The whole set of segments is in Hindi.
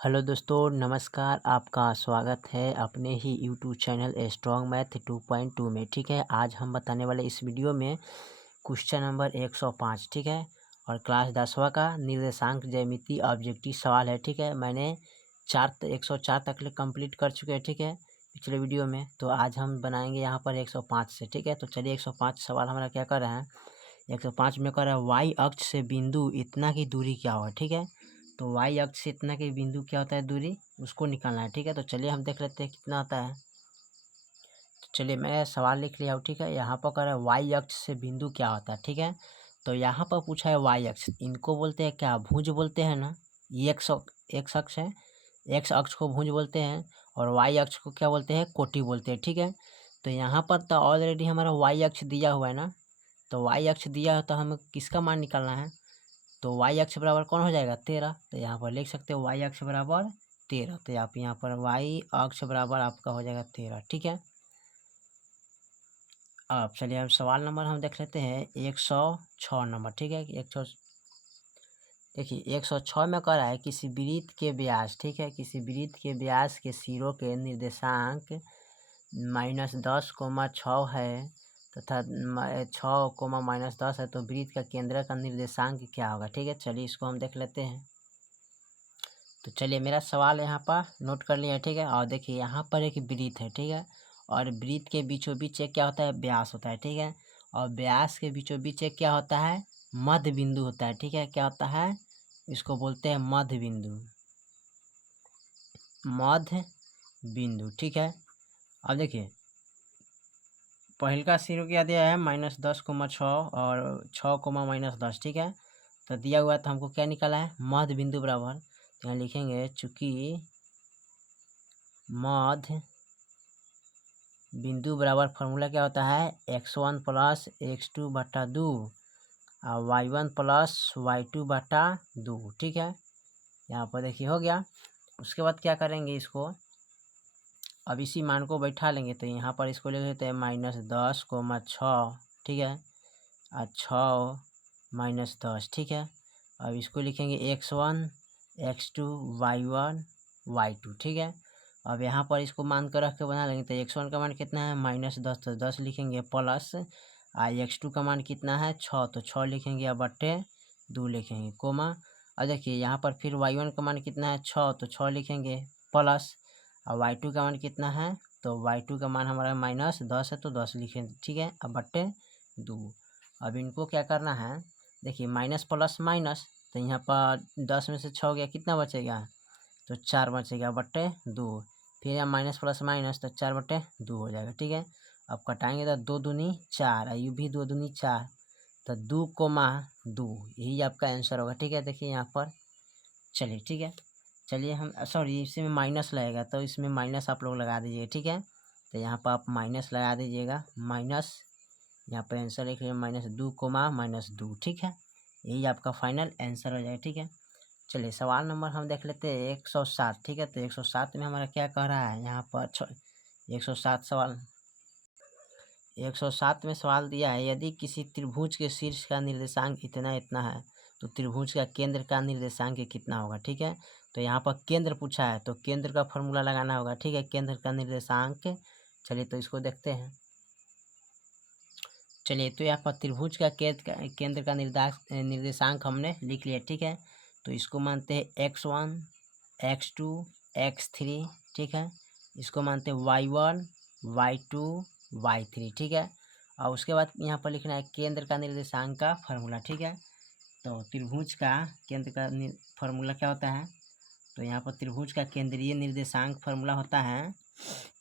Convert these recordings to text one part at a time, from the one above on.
हेलो दोस्तों, नमस्कार। आपका स्वागत है अपने ही यूट्यूब चैनल स्ट्रॉन्ग मैथ 2.2 में। ठीक है, आज हम बताने वाले इस वीडियो में क्वेश्चन नंबर 105। ठीक है, और क्लास 10वां का निर्देशांक ज्यामिति ऑब्जेक्टिव सवाल है। ठीक है, मैंने 104 तक कंप्लीट कर चुके हैं। ठीक है, पिछले वीडियो में। तो आज हम बनाएंगे यहाँ पर 105 से। ठीक है, तो चलिए 105 सवाल हमारा क्या कर रहा है। 105 में कर रहा है वाई अक्ष से बिंदु इतना की दूरी क्या होगा। ठीक है, तो वाई अक्ष से इतना की बिंदु क्या होता है, दूरी, उसको निकालना है। ठीक है, तो चलिए हम देख लेते हैं कितना आता है। तो चलिए मैं सवाल लिख लिया हूँ। ठीक है, यहाँ पर कर रहा है वाई अक्ष से बिंदु क्या होता है। ठीक है, तो यहाँ पर पूछा है वाई अक्ष, इनको बोलते हैं क्या, भुज बोलते हैं ना। ये एक्स अक्ष है, एक्स अक्ष को भुज बोलते हैं, और वाई अक्ष को क्या बोलते हैं, कोटि बोलते हैं। ठीक है, तो यहाँ पर तो ऑलरेडी हमारा वाई अक्ष दिया हुआ है ना, तो वाई अक्ष दिया है तो हमें किसका मान निकालना है। तो वाई अक्ष बराबर कौन हो जाएगा, 13। तो यहाँ पर लिख सकते हो वाई अक्ष बराबर 13। तो आप यहाँ पर वाई अक्ष बराबर आपका हो जाएगा 13। ठीक है, अब चलिए अब सवाल नंबर हम देख लेते हैं 106 नंबर। ठीक है, 100 देखिए 106 में कह रहा है किसी वृत्त के व्यास। ठीक है, किसी वृत्त के व्यास के सिरों के निर्देशांक -10,6 है तथा 6,-10 है, तो वृत्त का केंद्र का निर्देशांक क्या होगा। ठीक है, चलिए इसको हम देख लेते हैं। तो चलिए मेरा सवाल यहाँ पर नोट कर लिया है। ठीक है, और देखिए यहाँ पर एक वृत्त है। ठीक है, और वृत्त के बीचों बीच एक क्या होता है, व्यास होता है। ठीक है, और व्यास के बीचों बीच एक क्या होता है, मध्य बिंदु होता है। ठीक है, क्या होता है, इसको बोलते हैं मध्य बिंदु, मध्य बिंदु। ठीक है, अब देखिए पहल का सिरो क्या दिया है, -10,6 और 6,-10। ठीक है, तो दिया हुआ है तो हमको क्या निकाला है, मध्य बिंदु बराबर। तो यहाँ लिखेंगे चूंकि मध्य बिंदु बराबर फॉर्मूला क्या होता है, x1 + x2/2 और y1 + y2/2। ठीक है, यहाँ पर देखिए हो गया। उसके बाद क्या करेंगे, इसको अब इसी मान को बैठा लेंगे। तो यहाँ पर इसको ले लेते हैं -10,6। ठीक है, और 6 - 10। ठीक है, अब इसको लिखेंगे x1 x2 y1 y2। ठीक है, अब यहाँ पर इसको मान कर रख के बना लेंगे। तो x1 का मान कितना है, -10, तो 10 लिखेंगे प्लस, x2 का मान कितना है, 6, तो 6 लिखेंगे और बट्टे 2 लिखेंगे, कोमा। अब देखिए यहाँ पर फिर y1 का मान कितना है, 6, तो 6 लिखेंगे प्लस, और y2 का मान कितना है, तो y2 का मान हमारा -10 है, तो 10 लिखेंगे। ठीक है, अब बट्टे 2। अब इनको क्या करना है, देखिए माइनस प्लस माइनस, तो यहाँ पर 10 में से 6 गया, कितना बचेगा, तो 4 बचेगा बट्टे 2। फिर यहाँ माइनस प्लस माइनस, तो 4/2 हो जाएगा। ठीक है, अब कटाएंगे तो 2 दूनी 4, यू भी 2 दूनी 4, तो 2,2 यही आपका आंसर होगा। ठीक है, देखिए यहाँ पर। चलिए ठीक है, चलिए हम सॉरी इसमें माइनस लगेगा, तो इसमें माइनस आप लोग लगा दीजिए। ठीक है, तो यहाँ पर आप माइनस लगा दीजिएगा, माइनस, यहाँ पर आंसर लिख लीजिए -2,-2। ठीक है, यही आपका फाइनल आंसर हो जाएगा। ठीक है, चलिए सवाल नंबर हम देख लेते हैं 107। ठीक है, तो 107 में हमारा क्या कह रहा है, यहाँ पर 107 सवाल, 107 में सवाल दिया है यदि किसी त्रिभुज के शीर्ष का निर्देशांक इतना इतना है, तो त्रिभुज का केंद्र का निर्देशांक कितना होगा। ठीक है, तो यहाँ पर केंद्र पूछा है, तो केंद्र का फॉर्मूला लगाना होगा। ठीक है, केंद्र का निर्देशांक, चलिए तो इसको देखते हैं। चलिए तो यहाँ पर त्रिभुज का केंद्र का निर्देशांक हमने लिख लिया। ठीक है, तो इसको मानते हैं x1 x2 x3। ठीक है, इसको मानते हैं y1 y2 y3। ठीक है, और उसके बाद यहाँ पर लिखना है केंद्र का निर्देशांक का फार्मूला। ठीक है, तो त्रिभुज का केंद्र का फार्मूला क्या होता है, तो यहाँ पर त्रिभुज का केंद्रीय निर्देशांक फार्मूला होता है।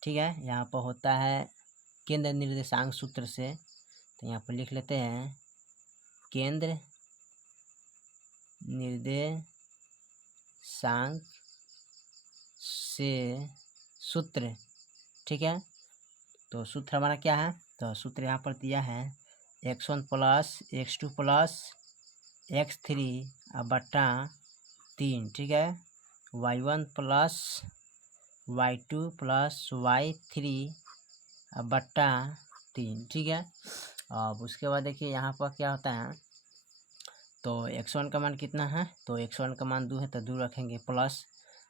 ठीक है, यहाँ पर होता है केंद्र निर्देशांक सूत्र से, तो यहाँ पर लिख लेते हैं केंद्र निर्देशांक से सूत्र। ठीक है, तो सूत्र हमारा क्या है, तो सूत्र यहाँ पर दिया है x1 + x2 + x3/3। ठीक है, y1 + y2 + y3/3। ठीक है, अब उसके बाद देखिए यहाँ पर क्या होता है, तो x1 का मान कितना है, तो x1 का मान 2 है, तो 2 रखेंगे प्लस,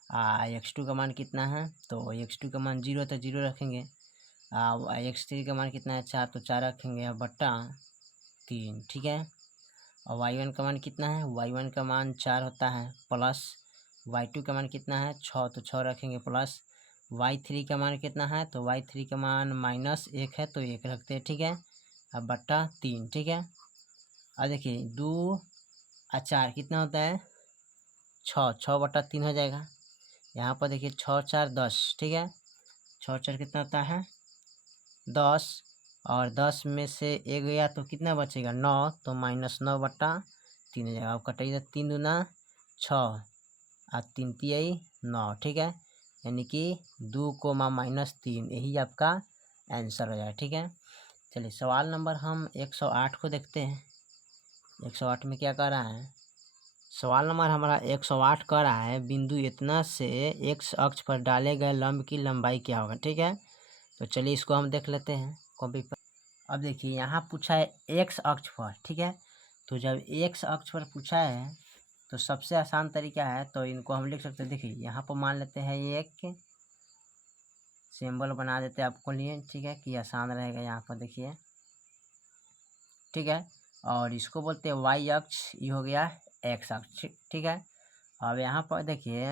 x2 का मान कितना है, तो x2 का मान 0 तो 0 रखेंगे। x3 का मान कितना है 4, तो 4 रखेंगे बट्टा 3, ठीक है। और y1 का मान कितना है, y1 का मान 4 होता है, प्लस y2 का मान कितना है 6, तो 6 रखेंगे, प्लस y3 का मान कितना है, तो y3 का मान -1 है, तो 1 रखते हैं, ठीक है। अब बट्टा 3, ठीक है। अब देखिए 2 और 4 कितना होता है 6, 6 बट्टा 3 हो जाएगा। यहाँ पर देखिए 6 4 10, ठीक है। 6 4 कितना होता है 10, और 10 में से 1 गया तो कितना बचेगा 9, तो -9 बट्टा 3 हो जाएगा। अब कटाइए 3 दूना 6 और 3 तियाई 9, ठीक है। यानी कि 2 -3, यही आपका आंसर हो जाएगा, ठीक है। चलिए सवाल नंबर हम 108 को देखते हैं। 108 में क्या कह रहा है, सवाल नंबर हमारा 108 कह रहा है बिंदु इतना से x अक्ष पर डाले गए लंब की लंबाई क्या होगा, ठीक है। तो चलिए इसको हम देख लेते हैं कॉपी पर। अब देखिए यहाँ पूछा है x अक्ष पर, ठीक है। तो जब x अक्ष पर पूछा है तो सबसे आसान तरीका है, तो इनको हम लिख सकते हैं। देखिए यहाँ पर मान लेते हैं एक सिंबल बना देते हैं आपको लिए, ठीक है, कि आसान रहेगा। यहाँ पर देखिए, ठीक है। और इसको बोलते हैं y अक्ष, ये हो गया x अक्ष, ठीक है। अब यहाँ पर देखिए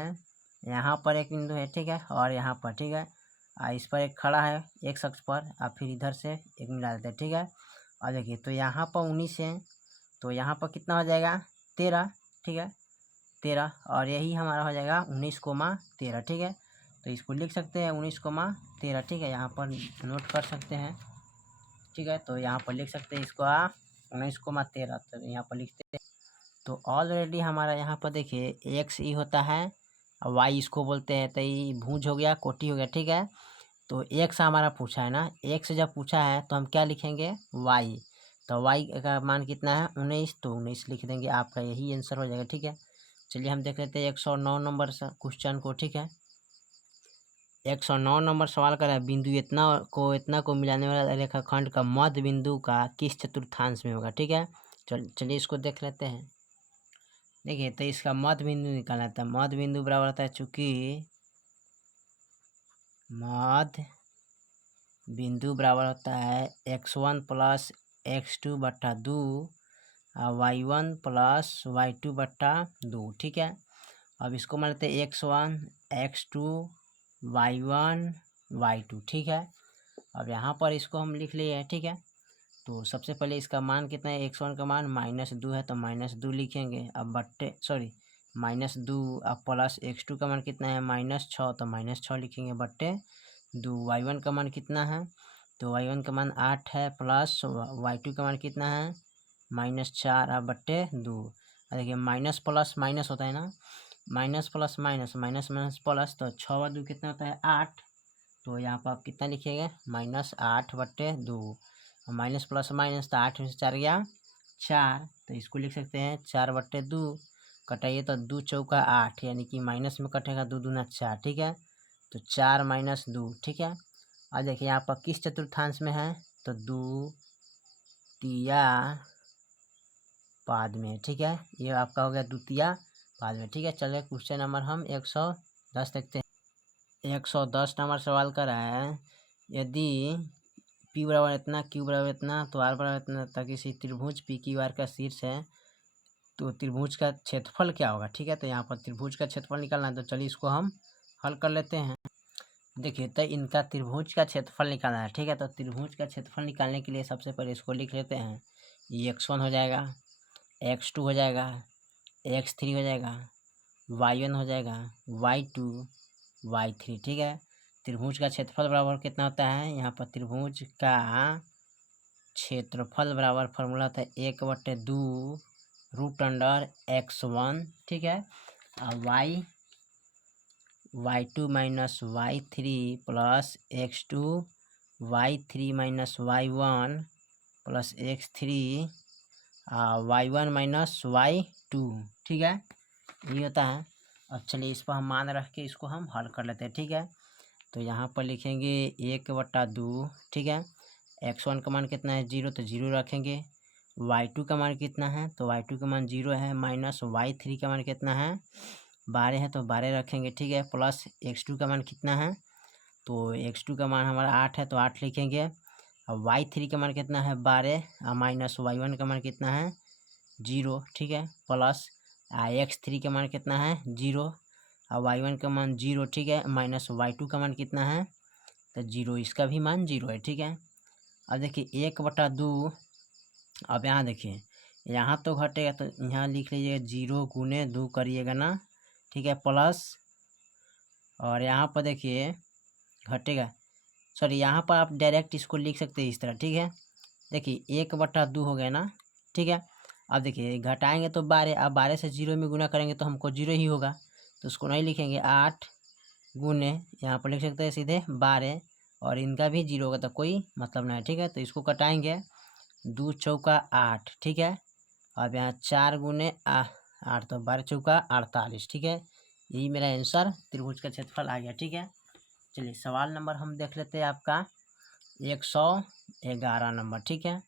यहाँ पर एक बिंदु है, ठीक है, और यहाँ पर, ठीक है। इस पर एक खड़ा है x अक्ष पर, और फिर इधर से एक मिला देते हैं, ठीक है। और देखिए तो यहाँ पर 19 है, तो यहाँ पर कितना हो जाएगा 13, ठीक है, 13, और यही हमारा हो जाएगा 19,13, ठीक है। तो इसको लिख सकते हैं 19,13, ठीक है। यहाँ पर नोट कर सकते हैं, ठीक है। तो यहाँ पर लिख सकते हैं इसको 19,13, तो यहाँ पर लिखते हैं। तो ऑलरेडी हमारा यहाँ पर देखिए एक्स ई होता है, वाई इसको बोलते हैं, तो ये भुज हो गया, कोटि हो गया, ठीक है। तो एक्स हमारा पूछा है ना, एक्स जब पूछा है तो हम क्या लिखेंगे वाई, तो वाई का मान कितना है 19, तो 19 लिख देंगे, आपका यही आंसर हो जाएगा, ठीक है। चलिए हम देख लेते हैं 109 नंबर क्वेश्चन को, ठीक है। 109 नंबर सवाल कर रहा है बिंदु इतना को मिलाने वाला रेखाखंड का मध्य बिंदु का किस चतुर्थांश में होगा, ठीक है। चलिए इसको देख लेते हैं। देखिए तो इसका मध्य बिंदु निकालना था, मध्य बिंदु बराबर होता है, चूंकि मध्य बिंदु बराबर होता है x1 + x2 बट्टा 2 और y1 + y2 बट्टा 2, ठीक है। अब इसको मान लेते हैं x1 x2 y1 y2, ठीक है। अब यहाँ पर इसको हम लिख लिए हैं, ठीक है। तो सबसे पहले इसका मान कितना है, x1 का मान -2 है, तो -2 लिखेंगे। अब बट्टे -2, अब प्लस x2 का मान कितना है -6, तो -6 लिखेंगे, बट्टे 2। y1 का मान कितना है, तो y1 का मान 8 है, प्लस y2 का मान कितना है -4, अब बट्टे 2। देखिए माइनस प्लस माइनस होता है ना, minus plus minus, minus minus plus, तो 6 और 2 कितना होता है 8, तो यहाँ पर आप कितना लिखिएगा -8 बट्टे 2। माइनस प्लस माइनस, तो 8 में से 4 गया 4, तो इसको लिख सकते हैं 4 बट्टे 2। कटाइए तो 2 चौका 8, यानी कि माइनस में कटेगा 2 दूना 4, ठीक है। तो 4 - 2, ठीक है। और देखिए यहाँ पर किस चतुर्थांश में है, तो 2 तिया पाद में, ठीक है। ये आपका हो गया द्वितीय पाद में, ठीक है। चलिए क्वेश्चन नंबर हम 110 देखते हैं। 110 नंबर सवाल कर रहा है यदि P बराबर इतना, Q बराबर इतना, तो R बराबर इतना, ताकि किसी त्रिभुज PQR का शीर्ष है, तो त्रिभुज का क्षेत्रफल क्या होगा, ठीक है। तो यहाँ पर त्रिभुज का क्षेत्रफल निकालना है, तो चलिए इसको हम हल कर लेते हैं। देखिए तो इनका त्रिभुज का क्षेत्रफल निकालना है, ठीक है। तो त्रिभुज का क्षेत्रफल निकालने के लिए सबसे पहले इसको लिख लेते हैं। ये x1 हो जाएगा, x2 हो जाएगा, x3 हो जाएगा, y1 हो जाएगा, y2 y3, ठीक है। त्रिभुज का क्षेत्रफल बराबर कितना होता है, यहाँ पर त्रिभुज का क्षेत्रफल बराबर फॉर्मूला होता है 1/2 √x1, ठीक है। y2 - y3 + x2 y3 - y1 + x3 y1 - y2, ठीक है, ये होता है। अब चलिए इस पर हम मान रख के इसको हम हल कर लेते हैं, ठीक है। तो यहाँ पर लिखेंगे 1/2, ठीक है। x1 का मान कितना है 0, तो 0 रखेंगे। y2 का मान कितना है, तो y2 का मान 0 है, -y3 का मान कितना है 12 है तो 12 रखेंगे, ठीक है। प्लस x2 का मान कितना है, तो x2 का मान हमारा 8 है तो 8 लिखेंगे। और y3 का मान कितना है 12, और माइनस y1 का मान कितना है 0, ठीक है। प्लस x3 का मान कितना है 0, और y1 का मान 0, ठीक है। माइनस y2 का मान कितना है तो 0, इसका भी मान 0 है, ठीक है। अब देखिए 1/2, अब यहाँ देखिए यहाँ तो घटेगा तो यहाँ लिख लीजिएगा 0 गुने 2 करिएगा ना, ठीक है। प्लस और यहाँ पर देखिए घटेगा, सॉरी यहाँ पर आप डायरेक्ट इसको लिख सकते हैं इस तरह, ठीक है। देखिए 1/2 हो गया ना, ठीक है। अब देखिए घटाएंगे तो 12, अब 12 से 0 में गुना करेंगे तो हमको 0 ही होगा, तो उसको नहीं लिखेंगे। 8 गुने यहाँ पर लिख सकते हैं सीधे 12, और इनका भी 0 होगा तो कोई मतलब नहीं, ठीक है। तो इसको कटाएंगे 2 चौका 8, ठीक है। अब यहाँ 4 गुने 8 तो 12 चौका 48, ठीक है। यही मेरा आंसर त्रिभुज का क्षेत्रफल आ गया, ठीक है। चलिए सवाल नंबर हम देख लेते हैं आपका 111 नंबर, ठीक है।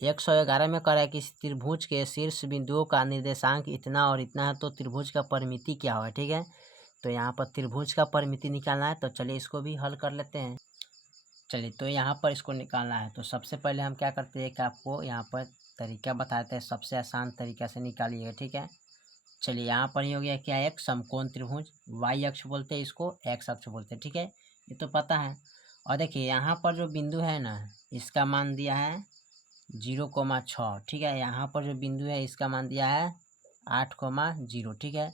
111 में कह रहा है कि त्रिभुज के शीर्ष बिंदुओं का निर्देशांक इतना और इतना है, तो त्रिभुज का परिमिति क्या होगा, ठीक है। तो यहाँ पर त्रिभुज का परिमिति निकालना है, तो चलिए इसको भी हल कर लेते हैं। चलिए तो यहाँ पर इसको निकालना है, तो सबसे पहले हम क्या करते हैं कि आपको यहाँ पर तरीका बताते हैं, सबसे आसान तरीका से निकालिएगा, ठीक है। चलिए यहाँ पर ही हो गया क्या, एक समकोण त्रिभुज, वाई अक्ष बोलते हैं इसको, एक्स अक्ष बोलते हैं, ठीक है। ये तो पता है। और देखिए यहाँ पर जो बिंदु है ना, इसका मान दिया है 0,6, ठीक है। यहाँ पर जो बिंदु है इसका मान दिया है 8,0, ठीक है।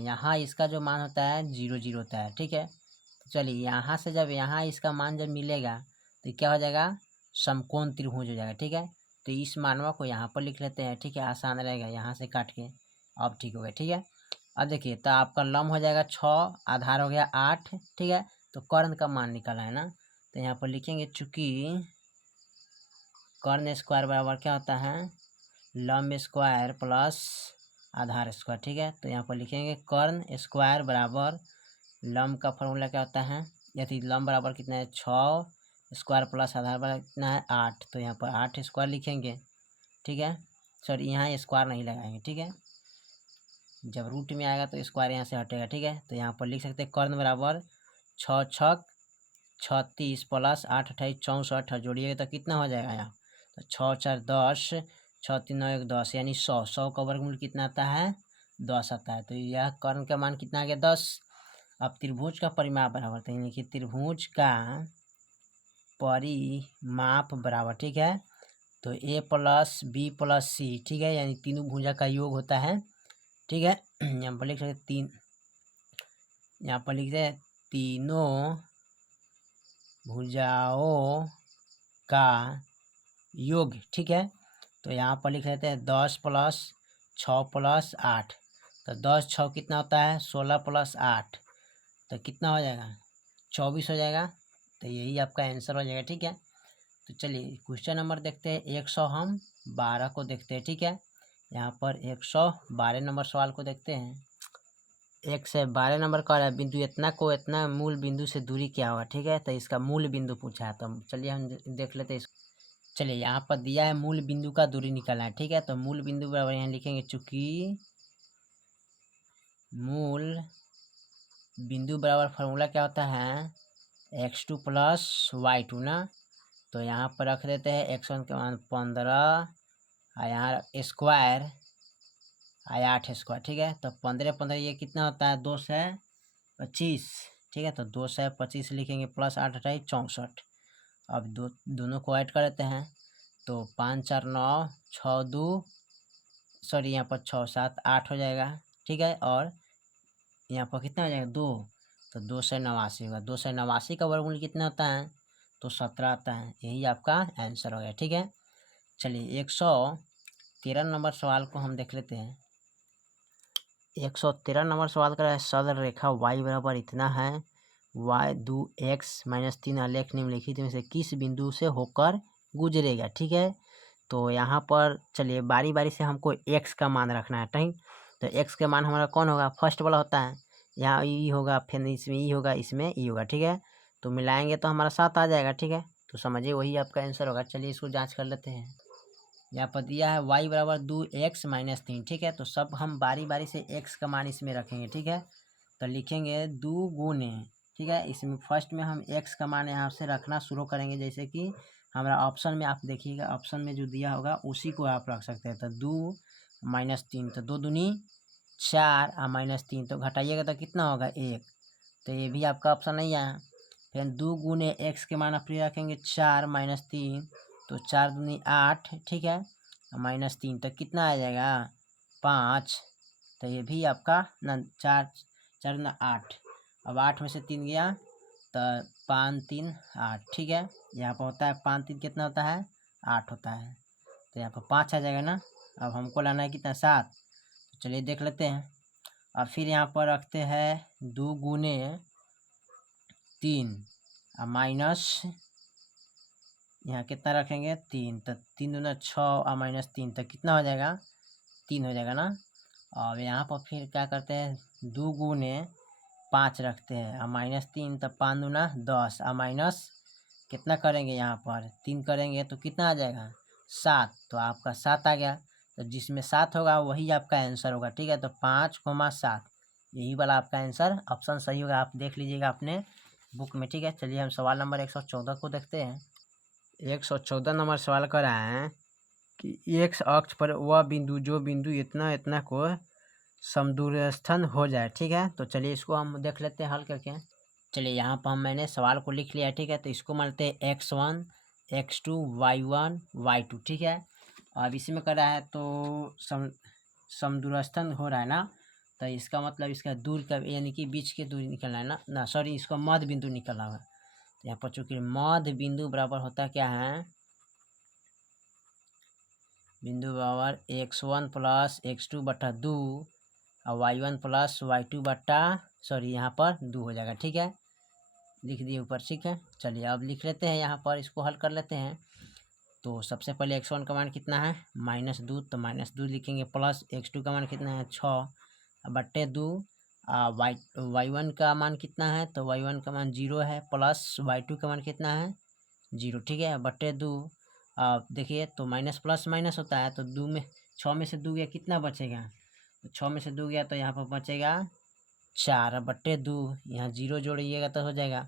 यहाँ इसका जो मान होता है 0,0 होता है, ठीक है। तो चलिए यहाँ से जब यहाँ इसका मान जब मिलेगा तो क्या हो जाएगा, समकोण त्रिभुज हो जाएगा, ठीक है। तो इस मानवा को यहाँ पर लिख लेते हैं, ठीक है, आसान रहेगा यहाँ से काट के। अब ठीक हो गया, ठीक है। अब देखिए तो आपका लंब हो जाएगा 6, आधार हो गया 8, ठीक है। तो कर्ण का मान निकाला है ना, तो यहाँ पर लिखेंगे चूंकि कर्ण स्क्वायर बराबर क्या होता है, लंब स्क्वायर प्लस आधार स्क्वायर, ठीक है। तो यहाँ पर लिखेंगे कर्ण स्क्वायर बराबर लंब का फॉर्मूला क्या होता है, यदि लंब बराबर कितना है 6 स्क्वायर प्लस आधार बराबर कितना है 8, तो यहाँ पर 8 स्क्वायर लिखेंगे, ठीक है। सॉरी यहाँ स्क्वायर नहीं लगाएंगे, ठीक है। जब रूट में आएगा तो स्क्वायर यहाँ से हटेगा, ठीक है। तो यहाँ पर लिख सकते हैं कर्ण बराबर 6 छक 36 प्लस 8 28 64, जोड़िएगा तो कितना हो जाएगा यहाँ, तो 6 4 10, 6 3 9 1 10, यानी 100 का वर्गमूल कितना आता है 10 आता है। तो यह कर्ण का मान कितना आ गया 10। अब त्रिभुज का परिमाप बराबर, तो यानी कि त्रिभुज का परिमाप बराबर, ठीक है। तो a प्लस बी प्लस सी, ठीक है, यानी तीनों भुजा का योग होता है, ठीक है। यहाँ पर लिख सकते यहाँ पर लिख रहे तीनों भुजाओं का योग, ठीक है। तो यहाँ पर लिख लेते हैं 10 प्लस 6 प्लस 8, तो 10 6 कितना होता है 16 प्लस 8, तो कितना हो जाएगा 24 हो जाएगा। तो यही आपका आंसर हो जाएगा, ठीक है। तो चलिए क्वेश्चन नंबर देखते हैं 112 को देखते हैं, ठीक है। यहाँ पर 112 नंबर सवाल को देखते हैं। 112 नंबर का है बिंदु इतना को इतना मूल बिंदु से दूरी क्या होगा, ठीक है। तो इसका मूल बिंदु पूछा है, तो चलिए हम देख लेते हैं इसको। चलिए यहाँ पर दिया है मूल बिंदु का दूरी निकालना है, ठीक है। तो मूल बिंदु बराबर यहाँ लिखेंगे चूंकि मूल बिंदु बराबर फॉर्मूला क्या होता है x2 प्लस y2 ना, तो यहाँ पर रख देते हैं x1 के मान 15, यहाँ स्क्वायर 8 स्क्वायर, ठीक है। तो 15 15 ये कितना होता है 2 से 25, ठीक है। तो 2 से 25 लिखेंगे प्लस 8 28 64। अब दोनों को ऐड कर देते हैं, तो 5 4 9 6 2, सॉरी यहाँ पर 6 7 8 हो जाएगा, ठीक है। और यहाँ पर कितना हो जाएगा 2, तो 2 से 89 होगा। 2 से 89 का वर्गमूल कितना होता है, तो 17 आता है। यही आपका आंसर हो गया, ठीक है। चलिए 113 नंबर सवाल को हम देख लेते हैं। 113 नंबर सवाल कर रहा है सरल रेखा y बराबर इतना है, y 2x-3 आलेख निम्नलिखित में से किस बिंदु से होकर गुजरेगा, ठीक है। तो यहाँ पर चलिए बारी बारी से हमको x का मान रखना है, ठीक। तो x का मान हमारा कौन होगा, फर्स्ट वाला होता है, यहाँ ई होगा, फिर इसमें ई होगा, इसमें ई होगा, ठीक है। तो मिलाएंगे तो हमारा 7 आ जाएगा, ठीक है। तो समझिए वही आपका आंसर होगा। चलिए इसको जाँच कर लेते हैं। यहाँ पर दिया है y बराबर 2x-3, ठीक है। तो सब हम बारी बारी से x का मान इसमें रखेंगे, ठीक है। तो लिखेंगे 2 गुने, ठीक है। इसमें फर्स्ट में हम x का मान यहाँ से रखना शुरू करेंगे, जैसे कि हमारा ऑप्शन में आप देखिएगा, ऑप्शन में जो दिया होगा उसी को आप रख सकते हैं। तो 2-3, तो 2 दूनी 4 और -3, तो घटाइएगा तो कितना होगा 1, तो ये भी आपका ऑप्शन नहीं आया। फिर 2 गुने x के मान अपने रखेंगे 4 -3, तो 4 दूनी 8, ठीक है, -3, तो कितना आ जाएगा 5, तो ये भी आपका न 4 दूना 8, अब 8 में से 3 गया तो 5-3 8, ठीक है। यहाँ पर होता है 5-3 कितना होता है 8 होता है, तो यहाँ पर 5 आ जाएगा ना। अब हमको लाना है कितना 7, तो चलिए देख लेते हैं। और फिर यहाँ पर रखते हैं 2 गुने 3 और माइनस यहाँ कितना रखेंगे 3, तो 3 दूना 6 और -3, तो कितना हो जाएगा 3 हो जाएगा ना। और यहाँ पर फिर क्या करते हैं 2 गुने 5 रखते हैं और -3, तो 5 दूना 10 और माइनस कितना करेंगे यहाँ पर 3 करेंगे तो कितना आ जाएगा 7, तो आपका 7 आ गया। तो जिसमें 7 होगा वही आपका आंसर होगा, ठीक है। तो 5,7 यही वाला आपका आंसर ऑप्शन सही होगा, आप देख लीजिएगा अपने बुक में, ठीक है। चलिए हम सवाल नंबर 114 को देखते हैं। 114 नंबर सवाल कर रहा है कि x अक्ष पर वह बिंदु जो बिंदु इतना इतना को समदूरस्थन हो जाए, ठीक है। तो चलिए इसको हम देख लेते हैं हल करके। चलिए यहाँ पर मैंने सवाल को लिख लिया, ठीक है। तो इसको मानते हैं x1 x2 y1 y2, ठीक है। अब इसी में कर रहा है तो समदूरस्थन हो रहा है ना, तो इसका मतलब इसका दूर का यानी कि बीच के दूरी निकलना है ना सॉरी, इसका मध्य बिंदु निकलना है। तो यहाँ पर चूंकि मध्य बिंदु बराबर होता क्या है, बिंदु बराबर x1 प्लस x2 बटा 2 और y1 प्लस y2 बटा यहाँ पर 2 हो जाएगा, ठीक है। लिख दिए ऊपर, ठीक है। चलिए अब लिख लेते हैं, यहाँ पर इसको हल कर लेते हैं। तो सबसे पहले x1 का मान कितना है -2, तो -2 लिखेंगे, प्लस x2 का मान कितना है 6 बट्टे 2, y1 का मान कितना है, तो y1 का मान 0 है, प्लस y2 का मान कितना है 0, ठीक है, बट्टे 2। अब देखिए तो माइनस प्लस माइनस होता है, तो 6 में से 2 गया कितना बचेगा, तो 6 में से 2 गया तो यहाँ पर बचेगा 4 बट्टे 2, यहाँ 0 जोड़िएगा तो हो जाएगा,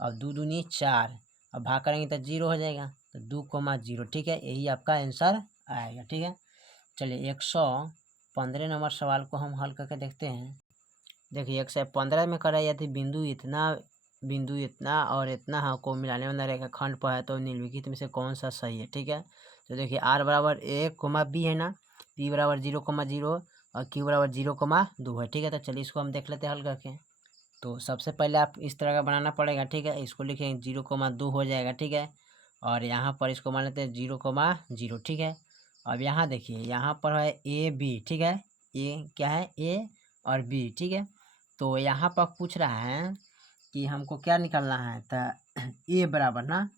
अब 2 दूनी 4, अब भाग करेंगे तो 0 हो जाएगा, तो 2,0, ठीक है, यही आपका आंसर आएगा, ठीक है। चलिए 115 नंबर सवाल को हम हल करके देखते हैं। देखिए 115 में करा यदि बिंदु इतना और इतना को मिलाने वाला रेखाखंड पर है तो निम्नलिखित में से कौन सा सही है, ठीक है। तो देखिए r बराबर 1,b है ना, p बराबर 0,0 और q बराबर 0,2 है, ठीक है। तो चलिए इसको हम देख लेते हैं हल करके। तो सबसे पहले आप इस तरह का बनाना पड़ेगा, ठीक है। इसको लिखेंगे 0,2 हो जाएगा, ठीक है। और यहाँ पर इसको मान लेते हैं 0,0, ठीक है। अब यहाँ देखिए यहाँ पर है ए बी, ठीक है, ए क्या है ए और बी, ठीक है। तो यहाँ पर पूछ रहा है कि हमको क्या निकालना है, तो ए बराबर ना,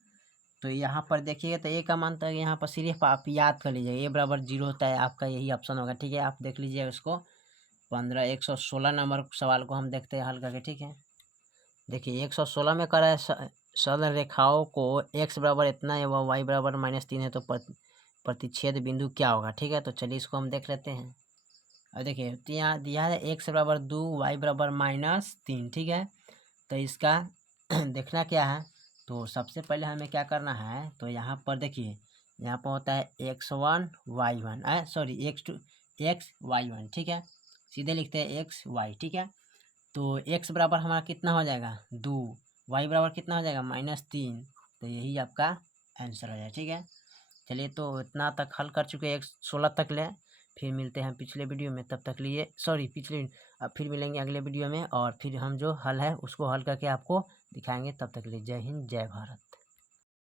तो यहाँ पर देखिएगा तो ए का मान तो यहाँ पर सिर्फ आप याद कर लीजिए, ए बराबर 0 होता है, आपका यही ऑप्शन होगा, ठीक है। आप देख लीजिए इसको 116 नंबर सवाल को हम देखते हैं हल करके, ठीक है। देखिए 116 में कर रहा है सरल रेखाओं को x बराबर इतना एवं y बराबर -3 है तो प्रतिच्छेद बिंदु क्या होगा, ठीक है। तो चलिए इसको हम देख लेते हैं। अब देखिए तो यहाँ दिया है x बराबर 2 y बराबर -3, ठीक है। तो इसका देखना क्या है, तो सबसे पहले हमें क्या करना है, तो यहाँ पर देखिए यहाँ पर होता है x1 y1 x2 x y1, ठीक है, सीधे लिखते हैं x y, ठीक है। तो x बराबर हमारा कितना हो जाएगा 2, y बराबर कितना हो जाएगा -3, तो यही आपका आंसर हो जाएगा, ठीक है। चलिए तो इतना तक हल कर चुके हैं 116 तक ले, फिर मिलते हैं पिछले वीडियो में, तब तक लिए फिर मिलेंगे अगले वीडियो में, और फिर हम जो हल है उसको हल करके आपको दिखाएंगे। तब तक लिए जय हिंद जय भारत।